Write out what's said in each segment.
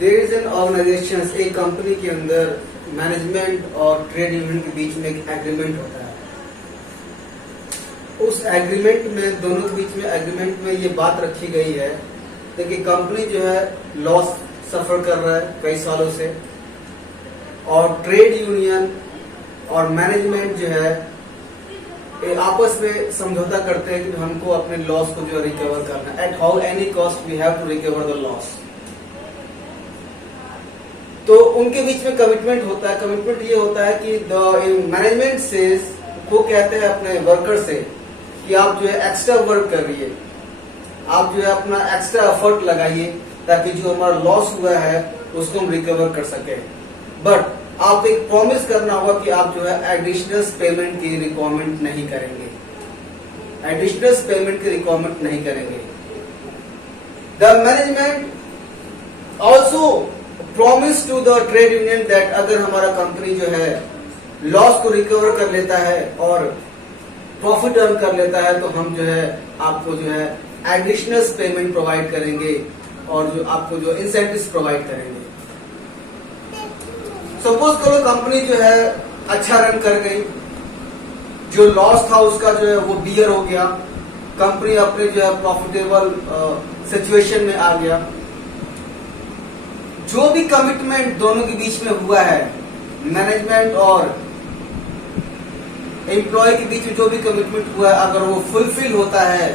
There is an organisation, एक company के अंदर मैनेजमेंट और ट्रेड यूनियन के बीच में एक एग्रीमेंट होता है। उस एग्रीमेंट में, दोनों के बीच में एग्रीमेंट में ये बात रखी गई है कि कंपनी जो है लॉस सफर कर रहा है कई सालों से, और ट्रेड यूनियन और मैनेजमेंट जो है आपस में समझौता करते हैं कि हमको अपने लॉस को जो है रिकवर करना है। At how any cost we have to recover the loss. तो उनके बीच में कमिटमेंट होता है। कमिटमेंट ये होता है कि द मैनेजमेंट से वो कहते हैं अपने वर्कर से कि आप जो है एक्स्ट्रा वर्क करिए, आप जो है अपना एक्स्ट्रा एफर्ट लगाइए ताकि जो हमारा लॉस हुआ है उसको हम रिकवर कर सके। बट आप एक प्रॉमिस करना होगा कि आप जो है एडिशनल पेमेंट की रिक्वायरमेंट नहीं करेंगे, एडिशनल पेमेंट की रिक्वायरमेंट नहीं करेंगे। The management also promise to the trade union that अगर हमारा कंपनी जो है लॉस को रिकवर कर लेता है और प्रॉफिट अर्न कर लेता है तो हम जो है आपको जो है एडिशनल पेमेंट प्रोवाइड करेंगे और जो आपको जो इंसेंटिव्स प्रोवाइड करेंगे। सपोज करो कंपनी जो है अच्छा रन कर गई, जो लॉस था उसका जो है वो बियर हो गया, कंपनी अपने जो है प्रॉफिटेबल सिचुएशन में आ गया। जो भी कमिटमेंट दोनों के बीच में हुआ है, मैनेजमेंट और एम्प्लॉय के बीच में जो भी कमिटमेंट हुआ है, अगर वो फुलफिल होता है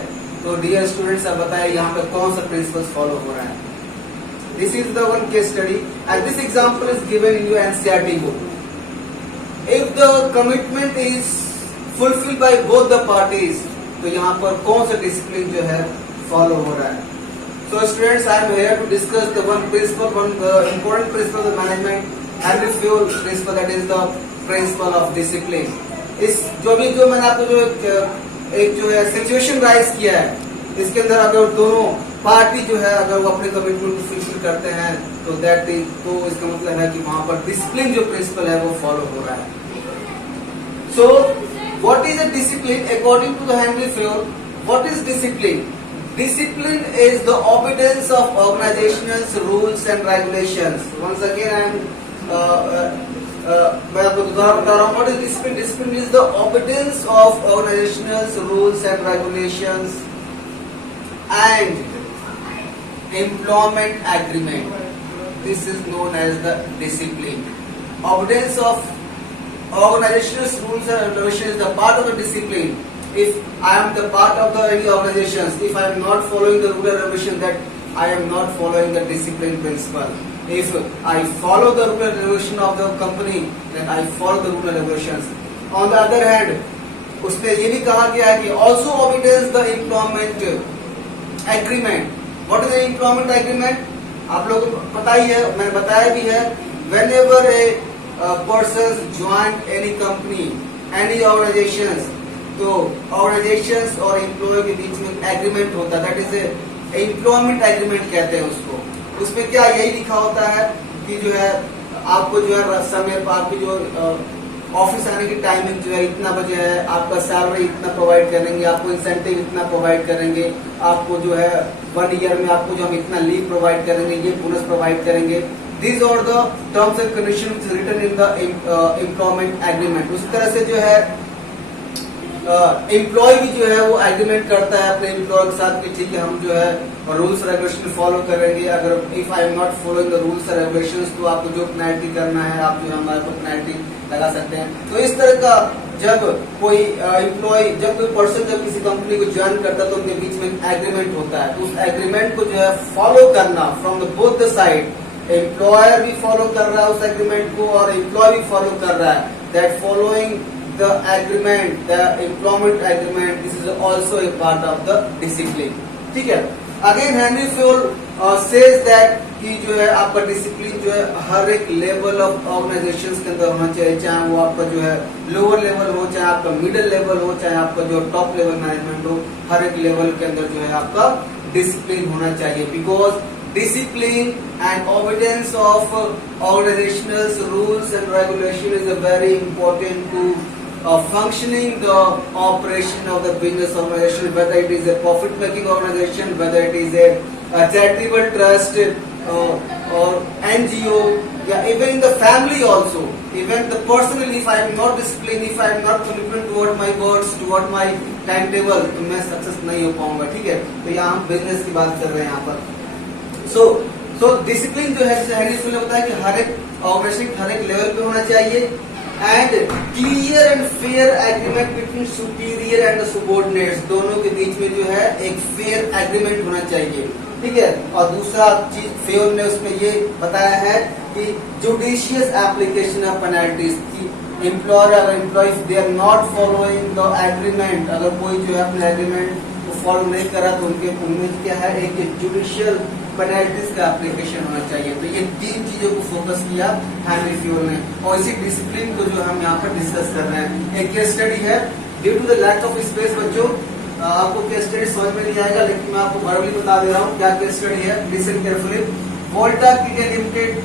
तो डियर स्टूडेंट्स आप बताएं यहाँ पे कौन सा प्रिंसिपल फॉलो हो रहा है। This is the one case study and this example is given in your NCERT book. If the commitment is fulfilled by both the parties तो यहाँ पर कौन सा डिसिप्लिन जो है फॉलो हो रहा है। So students, I am here to discuss the one important principle of management, Henry Fayol principle, that is the principle of discipline. इस जो मैंने आपको जो एक जो है सिचुएशन राइज किया है, इसके अंदर अगर दोनों पार्टी जो है अगर वो अपने कमिटमेंट को फुलफिल करते हैं तो तो इसका मतलब है कि वहां पर डिसिप्लिन जो प्रिंसिपल है वो फॉलो हो रहा है। So what is a discipline according to the Henry Fayol? What is discipline? Discipline is the obedience of organizational rules and regulations. Once again, मैं आपको दोबारा बता रहा हूँ. What is discipline? Discipline is the obedience of organizational rules and regulations and employment agreement. This is known as the discipline. Obedience of organizational rules and regulations is the part of the discipline. If I am the part of the any organizations, if I am not following the rule and regulation, that I am not following the discipline principle. If I follow the rule and regulation of the company, then I follow the rule and regulations. On the other hand, उसमें ये भी कहा गया है कि also obedience the employment agreement. What is the employment agreement? आप लोगों को पता ही है, मैंने बताया भी है. Whenever a person join any company, any organizations, तो ऑर्गेनाइजेशंस और एम्प्लॉय के बीच में एग्रीमेंट होता है, दैट इज एम्प्लॉयमेंट एग्रीमेंट कहते हैं उसको। उसमें क्या यही लिखा होता है कि जो है आपको जो है समय, आपकी जो ऑफिस आने की टाइमिंग जो है इतना बजे है, आपका सैलरी इतना प्रोवाइड करेंगे, आपको इंसेंटिव इतना प्रोवाइड करेंगे, आपको जो है 1 ईयर में आपको जो हम इतना लीव प्रोवाइड करेंगे, ये बोनस प्रोवाइड करेंगे। These are the terms and condition written in the employment agreement. उसी तरह से जो है एम्प्लॉय भी जो है वो एग्रीमेंट करता है अपने एम्प्लॉय के साथ कि ठीक है हम जो है रूल्स रेगुलेशन फॉलो करेंगे, अगर if I am not following the rules and regulations तो आपको जो पेनल्टी करना है आप जो है हमारे को पेनल्टी लगा सकते हैं। तो इस तरह का जब कोई एम्प्लॉय, जब कोई पर्सन जब किसी कंपनी को ज्वाइन करता है तो उनके बीच में एग्रीमेंट होता है। तो उस एग्रीमेंट को जो है फॉलो करना from the both the side, employer भी फॉलो कर रहा है उस एग्रीमेंट को और एम्प्लॉय भी फॉलो कर रहा है, that following the agreement, the employment agreement, this is also a part of the discipline. ठीक है। Again Henry Fayol says that कि जो है आपका डिसिप्लिन जो है हर एक लेवल ऑफ ऑर्गेनाइजेशंस के अंदर होना चाहिए, चाहे वो आपका जो है लोअर लेवल हो, चाहे आपका मिडिल लेवल हो, चाहे आपका जो टॉप लेवल मैनेजमेंट हो, हर एक लेवल के अंदर जो है आपका डिसिप्लिन होना चाहिए। Because discipline and obedience of organizational rules and regulation is a very important to functioning the operation of the business organization, whether it is a profit making organization, whether it is a charitable trust, or NGO, yeah, even in the family also, even the personally, if I am not disciplined, if I am not commitment toward my words, toward my timetable, तो मैं success नहीं हो पाऊंगा, ठीक है। तो यहाँ हम बिजनेस की बात कर रहे हैं यहाँ पर। सो डिसिप्लिन जो है, जैसे हेनरी फील ने बताया कि हर एक ऑर्गेनाइजेशन हर एक लेवल पे होना चाहिए, and clear and fair agreement between superior and subordinates, दोनों के बीच में जो है एक फेयर एग्रीमेंट होना चाहिए, ठीक है। और दूसरा चीज फेयर ने उसमें ये बताया है कि जुडिशियस एप्लीकेशन ऑफ पेनल्टीज, की एम्प्लॉयर अगर employ they are not following the agreement, अगर कोई जो है अपने एग्रीमेंट को फॉलो नहीं करा तो उनमें क्या है, एक जुडिशियल पेनल्टीज का एप्लीकेशन होना चाहिए। तो ये तीन चीजों को फोकस किया हेनरी फ्यूल ने, और इसी डिसिप्लिन को जो हम यहाँ पर डिस्कस कर रहे हैं। एक केस स्टडी है, due to the lack of space, बच्चों आपको केस स्टडी समझ में नहीं आएगा, लेकिन मैं आपको वर्बली बता दे रहा हूँ क्या केस स्टडी है, listen carefully. Volta India limited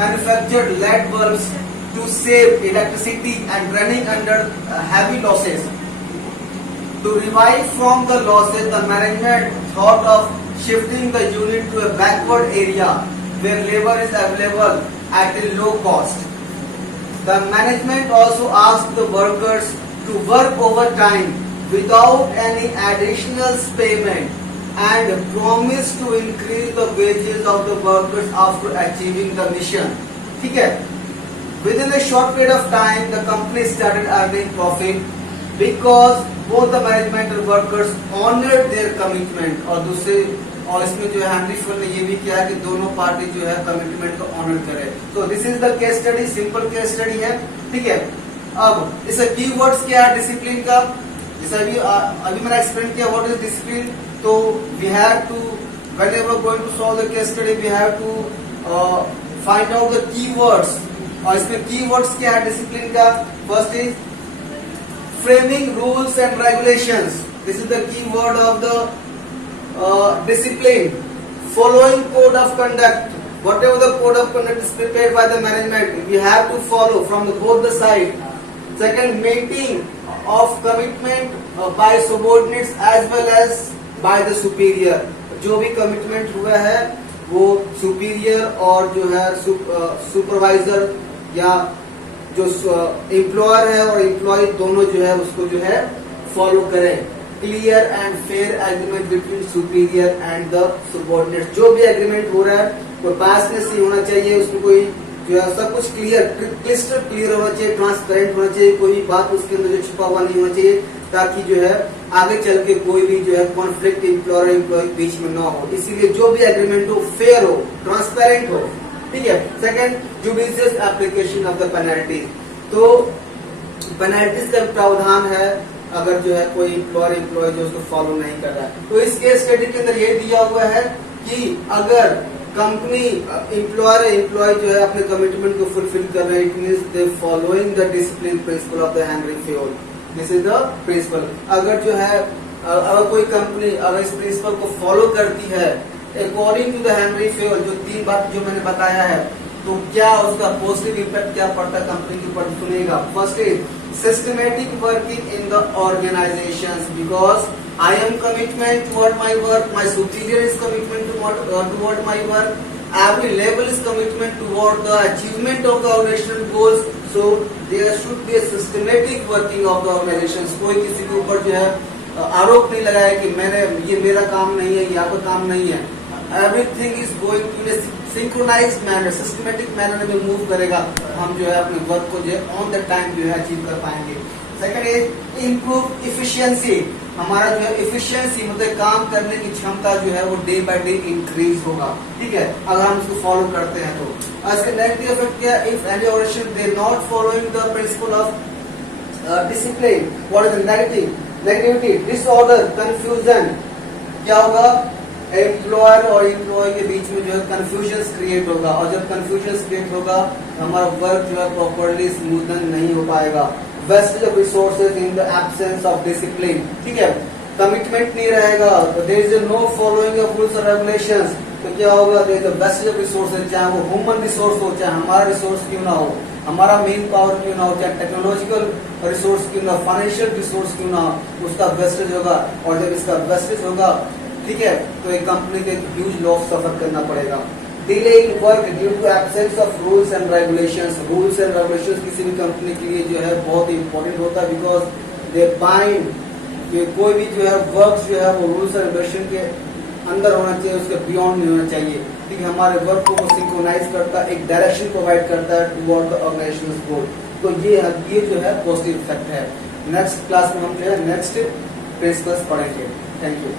manufactured LED bulbs to save electricity and running under heavy losses. To revive from the losses, the management thought of shifting the unit to a backward area where labor is available at a low cost. The management also asked the workers to work overtime without any additional payment and promised to increase the wages of the workers after achieving the mission. ठीक है? Within a short period of time, the company started earning profit because both the management and workers honored their commitment। और इसमें जो है Henry feel ने ये भी किया कि दोनों पार्टी जो है कमिटमेंट को ऑनर करे। तो this is the case study, simple case study है, ठीक है। अब इसका कीवर्ड्स क्या है डिसिप्लिन का, जैसे अभी मैंने एक्सप्लेन किया व्हाट इज डिसिप्लिन। तो we have to, whenever going to solve the case study, we have to find out the keywords. और इसमें कीवर्ड्स क्या है डिसिप्लिन का, first is framing rules and regulations, this is the key word of the discipline. Following code of conduct, whatever the code of conduct is prepared by the management, we have to follow from both the side. Second, meeting of commitment by subordinates as well as by the superior, जो भी commitment हुआ है वो superior और जो है supervisor या जो एम्प्लॉयर है और एम्प्लॉय दोनों जो है उसको जो है फॉलो करें। Clear and fair agreement between superior and the subordinate, जो भी एग्रीमेंट हो रहा है वो पासनेस ही होना चाहिए, उसमें कोई जो है सब कुछ क्लियर क्रिस्टल क्लियर होना चाहिए, ट्रांसपेरेंट होना चाहिए, कोई भी बात उसके अंदर जो छुपा हुआ नहीं होना चाहिए, ताकि जो है आगे चल के कोई भी जो है कॉन्फ्लिक्ट एम्प्लॉयर एम्प्लॉय बीच में ना हो। इसीलिए जो भी एग्रीमेंट हो फेयर हो, ट्रांसपेरेंट हो, ठीक है। Second, judicious application of the penalty, तो पेनल्टीज का प्रावधान है अगर जो है कोई एम्प्लॉय जो उसको फॉलो नहीं कर रहा है। तो इस केस स्टडी के अंदर ये दिया हुआ है कि अगर कंपनी एम्प्लॉय जो है अपने कमिटमेंट को फुलफिल कर रहे हैं, it means they following the discipline principle of the Henry Fayol, this is the principle. अगर जो है अगर कोई कंपनी अगर इस प्रिंसिपल को फॉलो करती है according to the Henry Fayol, जो तीन बात जो मैंने बताया है, तो क्या उसका पॉजिटिव इम्पैक्ट क्या पड़ता है कंपनी के ऊपर, सुनेगा। First is systematic working in the organisations, because I am commitment toward my work, my superior is commitment toward my work, every level is commitment toward the achievement of the organizational goals, so there should be a systematic working of the organizations। कोई किसी के ऊपर जो है आरोप नहीं लगाया कि ये मेरा काम नहीं है, ये आपका काम नहीं है। Everything is going to a synchronised manner, systematic manner में मूव करेगा, हम जो है अपने वर्क को जो है ऑन द टाइम जो है अचीव कर पाएंगे। सेकंड इज इम्प्रूव इफिशियंसी, हमारा जो है इफिशियंसी मतलब काम करने की क्षमता जो है वो डे बाय डे इंक्रीज होगा, ठीक है, अगर हम इसको फॉलो करते हैं तो। इसके नेगेटिव इफेक्ट क्या, if any organisation they not following the principle of discipline, what is negativity, disorder, confusion, क्या होगा, एम्प्लॉयर और एम्प्लॉय के बीच में जो है कंफ्यूजन क्रिएट होगा, और जब कंफ्यूजन क्रिएट होगा हमारा वर्क जो है प्रॉपर्ली स्मूथन नहीं हो पाएगा। Wastage of resources in the absence of discipline, ठीक है, कमिटमेंट नहीं रहेगा, तो there is no following of rules and regulations, तो क्या होगा, there is wastage of resources, चाहे वो ह्यूमन रिसोर्स हो, चाहे हमारा रिसोर्स क्यों ना हो, हमारा मेन पावर क्यों ना हो, चाहे टेक्नोलॉजिकल रिसोर्स क्यों ना, फाइनेंशियल रिसोर्स क्यों ना, उसका वेस्टेज होगा, और जब इसका वेस्टेज होगा, ठीक है, तो एक कंपनी को ह्यूज लॉस सफर करना पड़ेगा। Delay in work due to absence of rules and regulations. Rules and regulations किसी भी कंपनी के लिए जो है बहुत इंपॉर्टेंट होता है, बिकॉज दे बाइंड कि कोई भी जो है वर्क जो है वो रूल्स एंड रेगुलेशन के अंदर होना चाहिए, उसके बियॉन्ड नहीं होना चाहिए, क्योंकि हमारे वर्क को वो सिंक्रोनाइज करता है, एक डायरेक्शन प्रोवाइड करता है टुवर्ड द ऑर्गेनाइजेशन गोल। तो ये जो है पॉजिटिव इफेक्ट है। नेक्स्ट क्लास में हम जो है नेक्स्ट प्रिंसिपल्स पढ़ेंगे। Thank you.